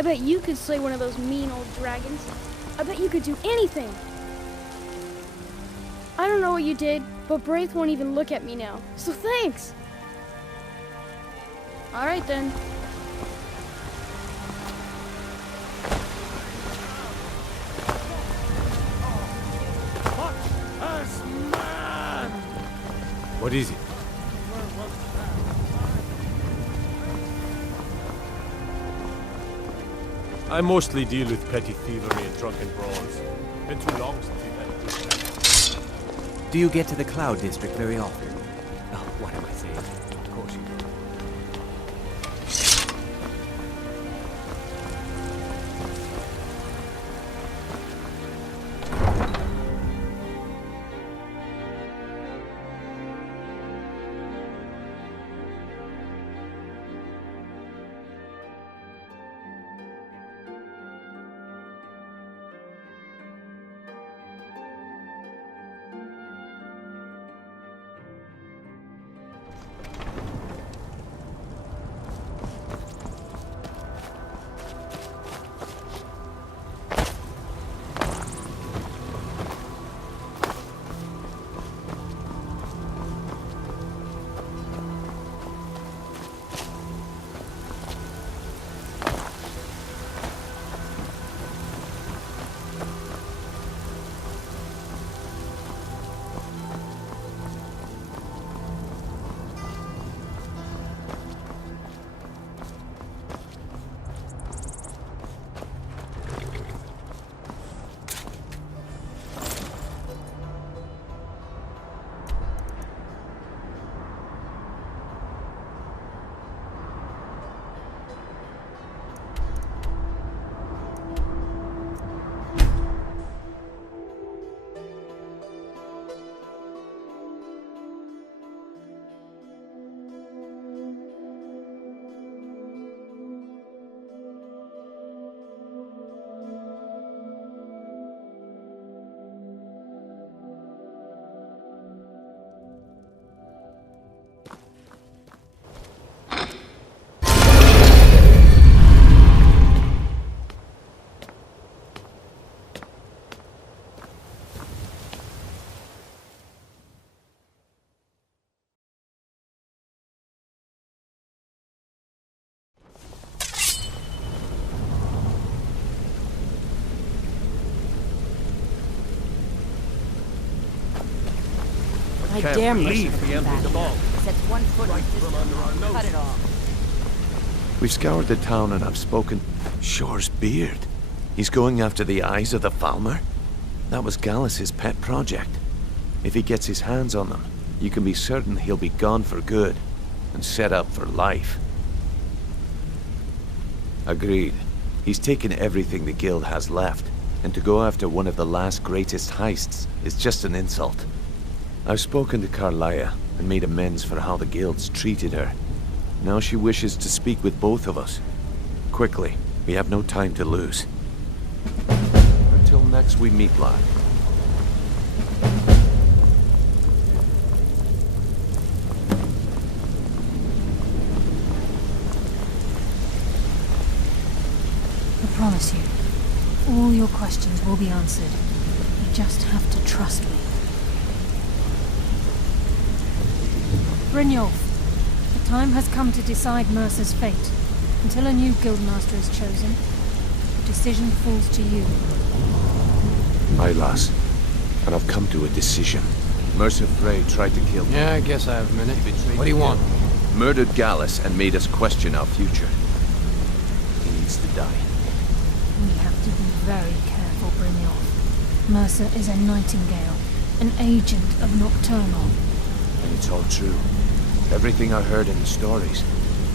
I bet you could slay one of those mean old dragons. I bet you could do anything. I don't know what you did, but Braith won't even look at me now, so thanks! Alright then. What is it? I mostly deal with petty thievery and drunken brawls. Been too long since we've had a good time. Do you get to the Cloud District very often? Oh, what am I saying? Of course you do. I dare believe we emptied the ball. Sets 1 foot Right in from under our noses. Cut it off. We've scoured the town and I've spoken. Shore's beard. He's going after the eyes of the Falmer? That was Gallus's pet project. If he gets his hands on them, you can be certain he'll be gone for good and set up for life. Agreed. He's taken everything the guild has left, and to go after one of the last greatest heists is just an insult. I've spoken to Carlia and made amends for how the guild's treated her. Now she wishes to speak with both of us. Quickly, we have no time to lose. Until next we meet, lad. I promise you, all your questions will be answered. You just have to trust me. Brynjolf, the time has come to decide Mercer's fate. Until a new guildmaster is chosen, the decision falls to you. Aye, lass. And I've come to a decision. Mercer Frey tried to kill me. Yeah, I guess I have a minute. What do you want? Murdered Gallus and made us question our future. He needs to die. We have to be very careful, Brynjolf. Mercer is a nightingale, an agent of Nocturnal. And it's all true. Everything I heard in the stories.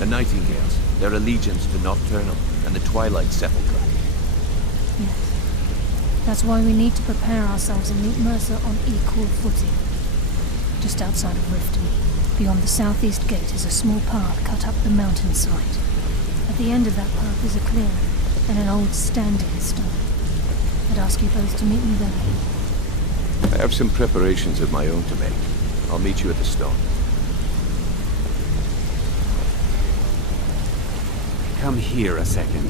The Nightingales, their allegiance to Nocturnal, and the Twilight Sepulchre. Yes. That's why we need to prepare ourselves and meet Mercer on equal footing. Just outside of Riften, beyond the southeast gate, is a small path cut up the mountainside. At the end of that path is a clearing, and an old standing stone. I'd ask you both to meet me there. I have some preparations of my own to make. I'll meet you at the stone. Come here a second.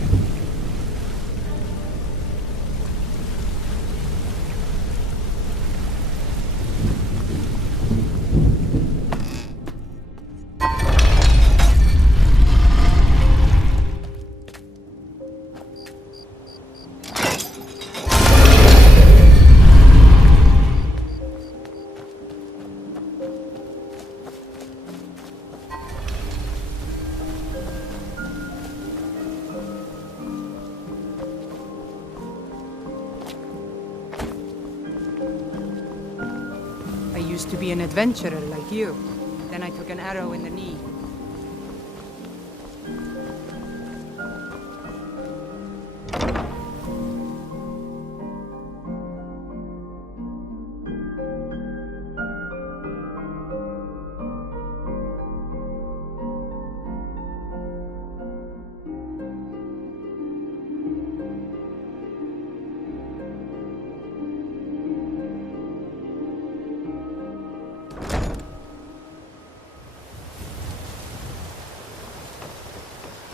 to be an adventurer like you. Then I took an arrow in the knee.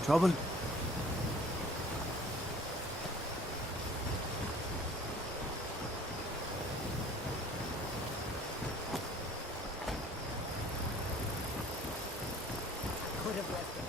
Trouble? Could have left it.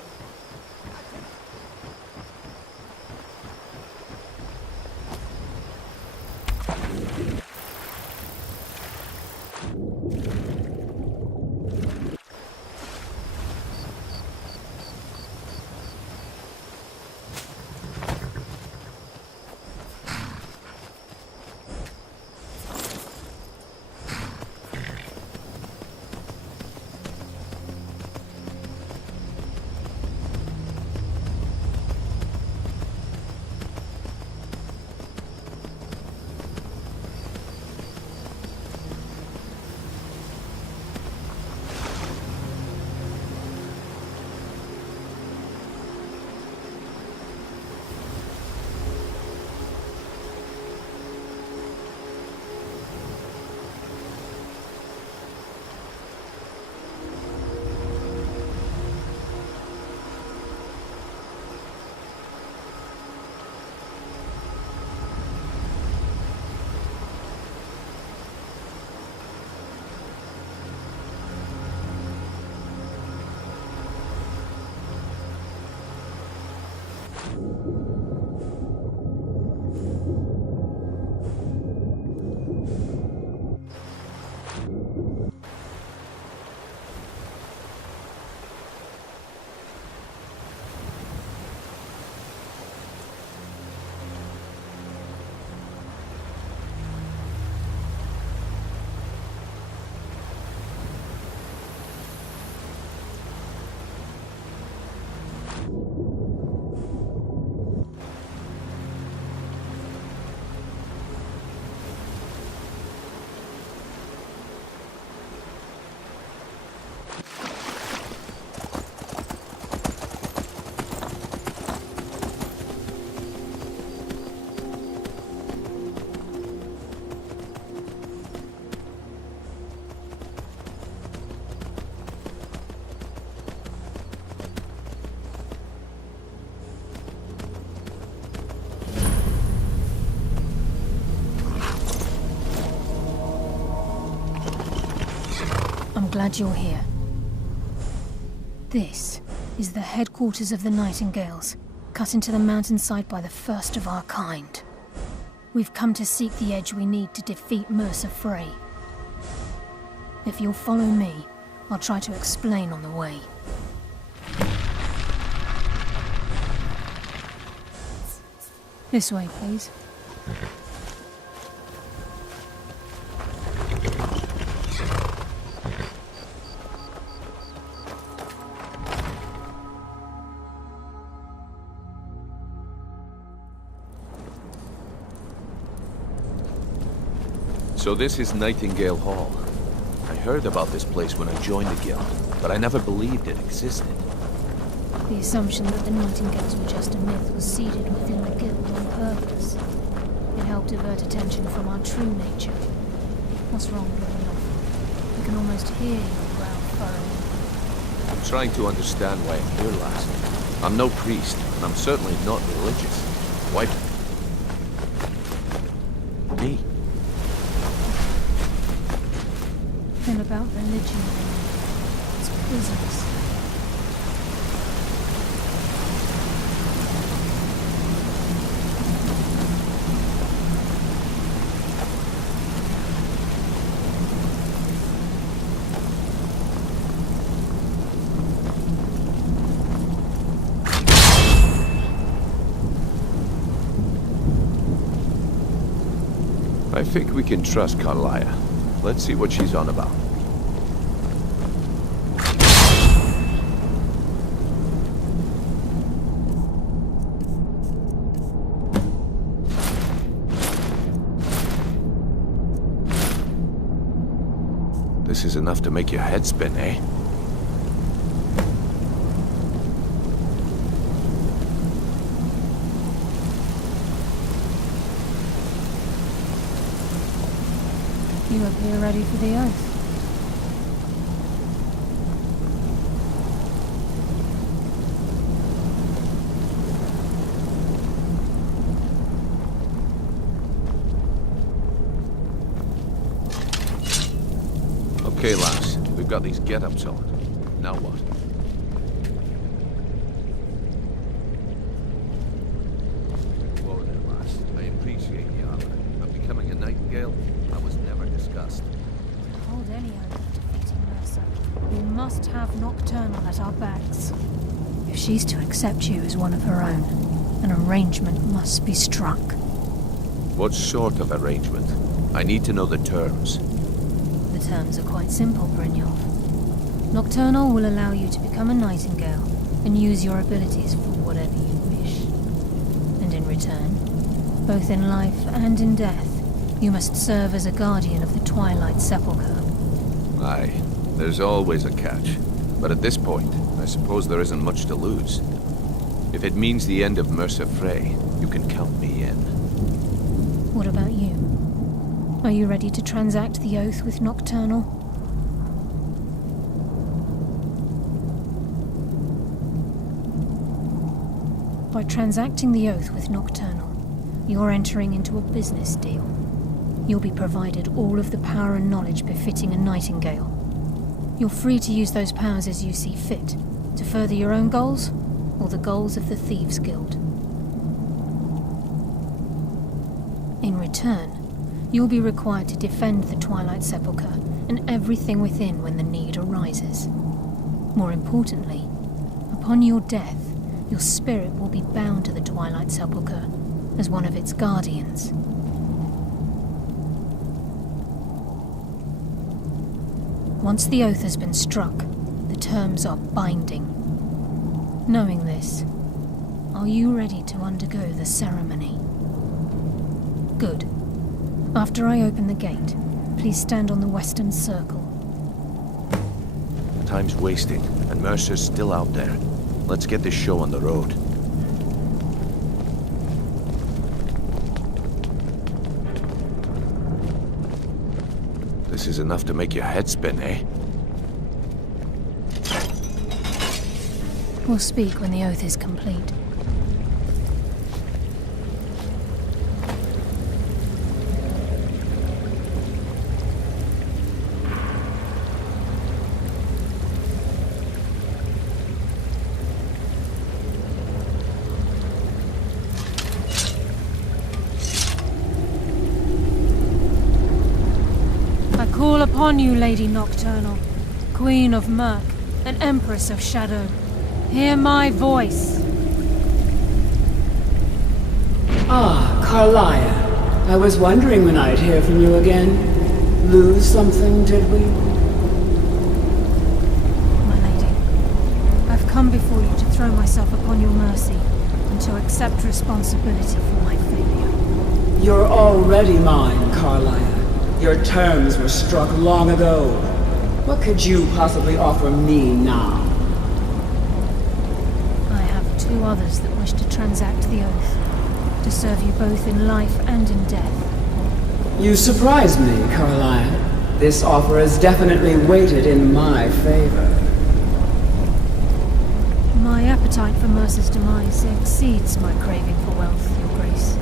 I'm glad you're here. This is the headquarters of the Nightingales, cut into the mountainside by the first of our kind. We've come to seek the edge we need to defeat Mercer Frey. If you'll follow me, I'll try to explain on the way. This way, please. So this is Nightingale Hall. I heard about this place when I joined the guild, but I never believed it existed. The assumption that the Nightingales were just a myth was seeded within the guild on purpose. It helped divert attention from our true nature. What's wrong with enough? I can almost hear your brow furrowing. I'm trying to understand why I'm here, lass. I'm no priest, and I'm certainly not religious. Why? Me? Then about religion, it's business. I think we can trust Carlia. Let's see what she's on about. This is enough to make your head spin, eh? You appear ready for the oath. Okay, lass. We've got these get-ups on. Now what? Whoa there, lass. I appreciate the armor, but becoming a nightingale, that was never discussed. To hold any oath of defeating Mercer, we must have Nocturnal at our backs. If she's to accept you as one of her own, an arrangement must be struck. What sort of arrangement? I need to know the terms. The terms are quite simple, Brynjolf. Nocturnal will allow you to become a nightingale and use your abilities for whatever you wish. And in return, both in life and in death, you must serve as a guardian of the Twilight Sepulchre. Aye, there's always a catch. But at this point, I suppose there isn't much to lose. If it means the end of Mercer Frey, you can count me in. What about you? Are you ready to transact the oath with Nocturnal? By transacting the oath with Nocturnal, you're entering into a business deal. You'll be provided all of the power and knowledge befitting a nightingale. You're free to use those powers as you see fit, to further your own goals, or the goals of the Thieves' Guild. In return, you'll be required to defend the Twilight Sepulchre and everything within when the need arises. More importantly, upon your death, your spirit will be bound to the Twilight Sepulchre as one of its guardians. Once the oath has been struck, the terms are binding. Knowing this, are you ready to undergo the ceremony? Good. After I open the gate, please stand on the western circle. Time's wasting, and Mercer's still out there. Let's get this show on the road. This is enough to make your head spin, eh? We'll speak when the oath is complete. I call upon you, Lady Nocturnal, Queen of Murk and Empress of Shadow. Hear my voice. Ah, Carlia. I was wondering when I'd hear from you again. Lose something, did we? My lady, I've come before you to throw myself upon your mercy and to accept responsibility for my failure. You're already mine, Carlia. Your terms were struck long ago. What could you possibly offer me now? I have two others that wish to transact the oath, to serve you both in life and in death. You surprised me, Carlia. This offer is definitely weighted in my favor. My appetite for Mercer's demise exceeds my craving for wealth, Your Grace.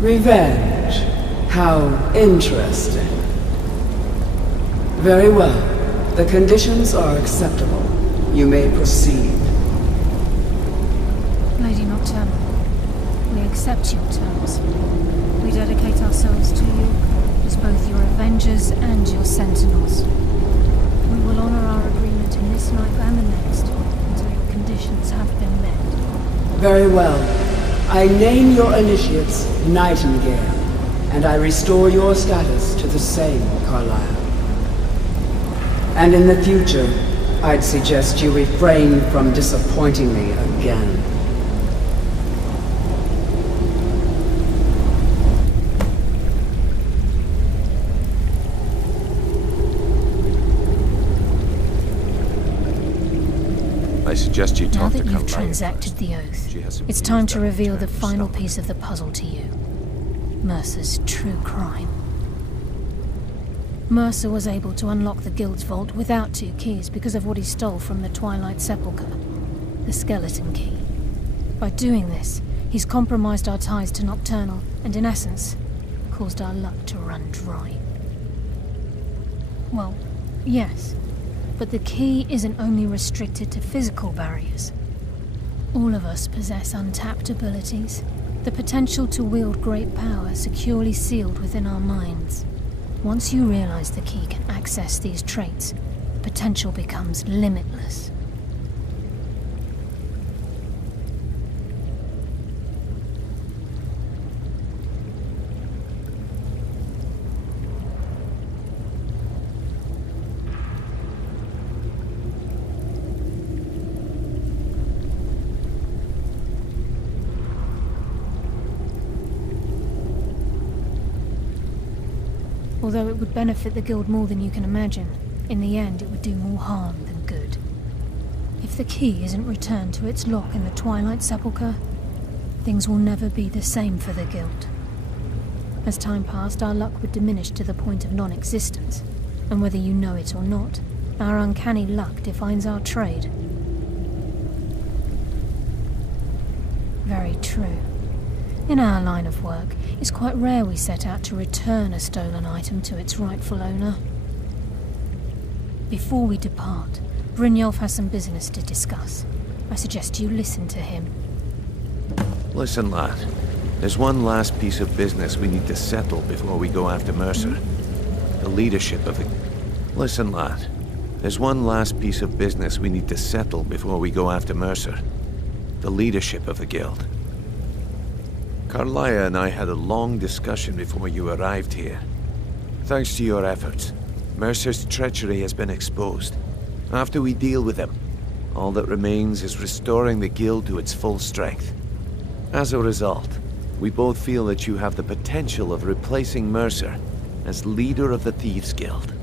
Revenge. How interesting. Very well. The conditions are acceptable. You may proceed. Lady Nocturnal, we accept your terms. We dedicate ourselves to you as both your avengers and your sentinels. We will honor our agreement in this life and the next until your conditions have been met. Very well. I name your initiates Nightingale, and I restore your status to the same, Carlisle. And in the future, I'd suggest you refrain from disappointing me again. I suggest you Now talk to that you've Carlyle transacted first. the oath, She has some it's news time to that will reveal turn the your final stomach. piece of the puzzle to you. Mercer's true crime. Mercer was able to unlock the Guild's vault without 2 keys because of what he stole from the Twilight Sepulchre, the skeleton key. By doing this, he's compromised our ties to Nocturnal and, in essence, caused our luck to run dry. Well, yes, but the key isn't only restricted to physical barriers. All of us possess untapped abilities, the potential to wield great power securely sealed within our minds. Once you realize the key can access these traits, potential becomes limitless. Although it would benefit the Guild more than you can imagine, in the end it would do more harm than good. If the key isn't returned to its lock in the Twilight Sepulchre, things will never be the same for the Guild. As time passed, our luck would diminish to the point of non-existence, and whether you know it or not, our uncanny luck defines our trade. Very true. In our line of work, it's quite rare we set out to return a stolen item to its rightful owner. Before we depart, Brynjolf has some business to discuss. I suggest you listen to him. Listen, lad. There's one last piece of business we need to settle before we go after Mercer. The leadership of the... Listen, lad. There's one last piece of business we need to settle before we go after Mercer. The leadership of the Guild. Carlyle and I had a long discussion before you arrived here. Thanks to your efforts, Mercer's treachery has been exposed. After we deal with him, all that remains is restoring the Guild to its full strength. As a result, we both feel that you have the potential of replacing Mercer as leader of the Thieves' Guild.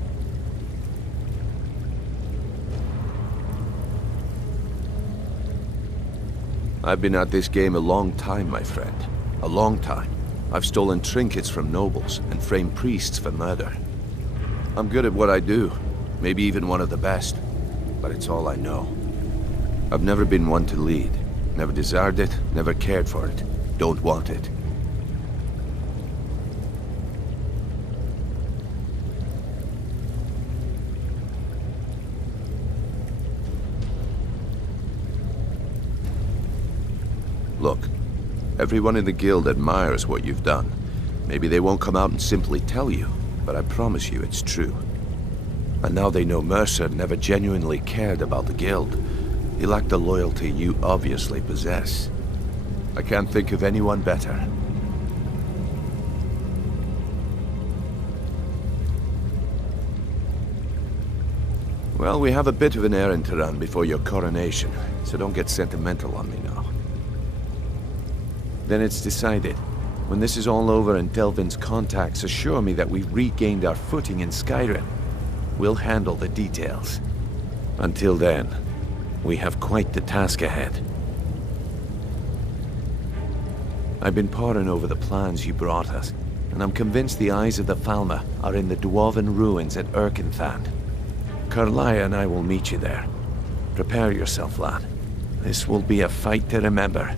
I've been at this game a long time, my friend. A long time. I've stolen trinkets from nobles and framed priests for murder. I'm good at what I do, maybe even one of the best, but it's all I know. I've never been one to lead. Never desired it, never cared for it. Don't want it. Look, everyone in the Guild admires what you've done. Maybe they won't come out and simply tell you, but I promise you it's true. And now they know Mercer never genuinely cared about the Guild. He lacked the loyalty you obviously possess. I can't think of anyone better. Well, we have a bit of an errand to run before your coronation, so don't get sentimental on me now. Then it's decided. When this is all over and Delvin's contacts assure me that we've regained our footing in Skyrim, we'll handle the details. Until then, we have quite the task ahead. I've been poring over the plans you brought us, and I'm convinced the eyes of the Falmer are in the Dwarven ruins at Erkenthand. Carlyle and I will meet you there. Prepare yourself, lad. This will be a fight to remember.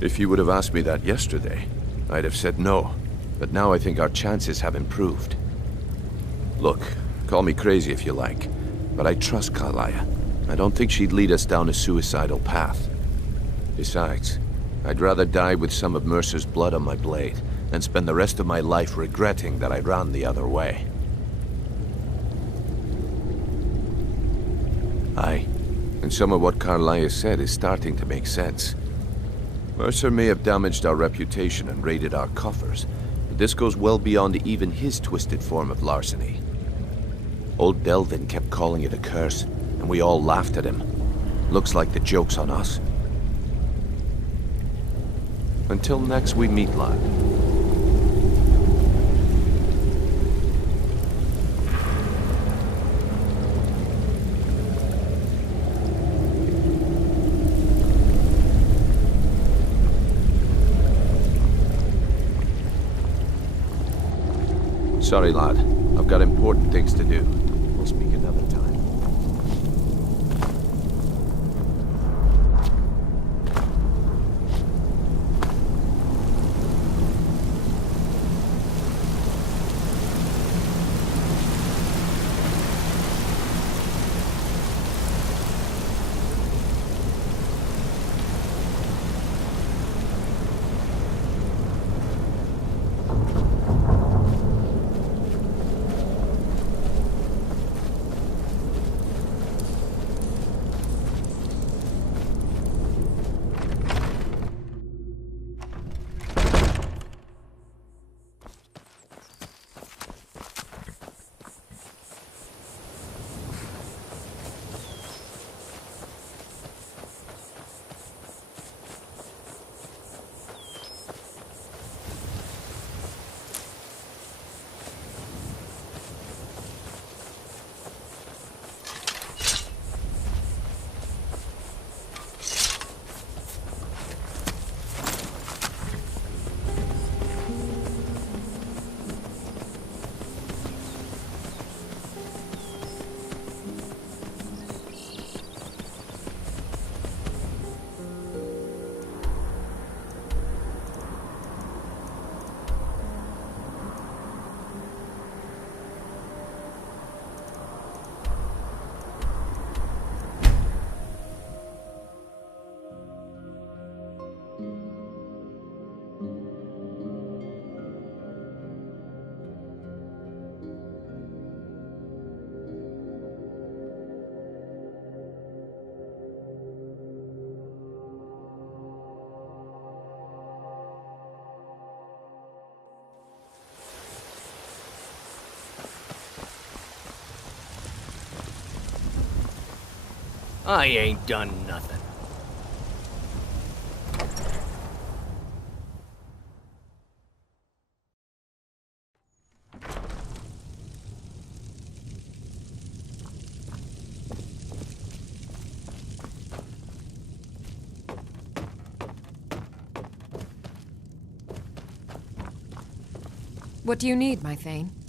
If you would have asked me that yesterday, I'd have said no. But now I think our chances have improved. Look, call me crazy if you like, but I trust Carlyle. I don't think she'd lead us down a suicidal path. Besides, I'd rather die with some of Mercer's blood on my blade than spend the rest of my life regretting that I ran the other way. Aye, and some of what Carlyle said is starting to make sense. Mercer may have damaged our reputation and raided our coffers, but this goes well beyond even his twisted form of larceny. Old Delvin kept calling it a curse, and we all laughed at him. Looks like the joke's on us. Until next we meet, lad. Sorry, lad. I've got important things to do. We'll speak another time. I ain't done nothing. What do you need, my Thane?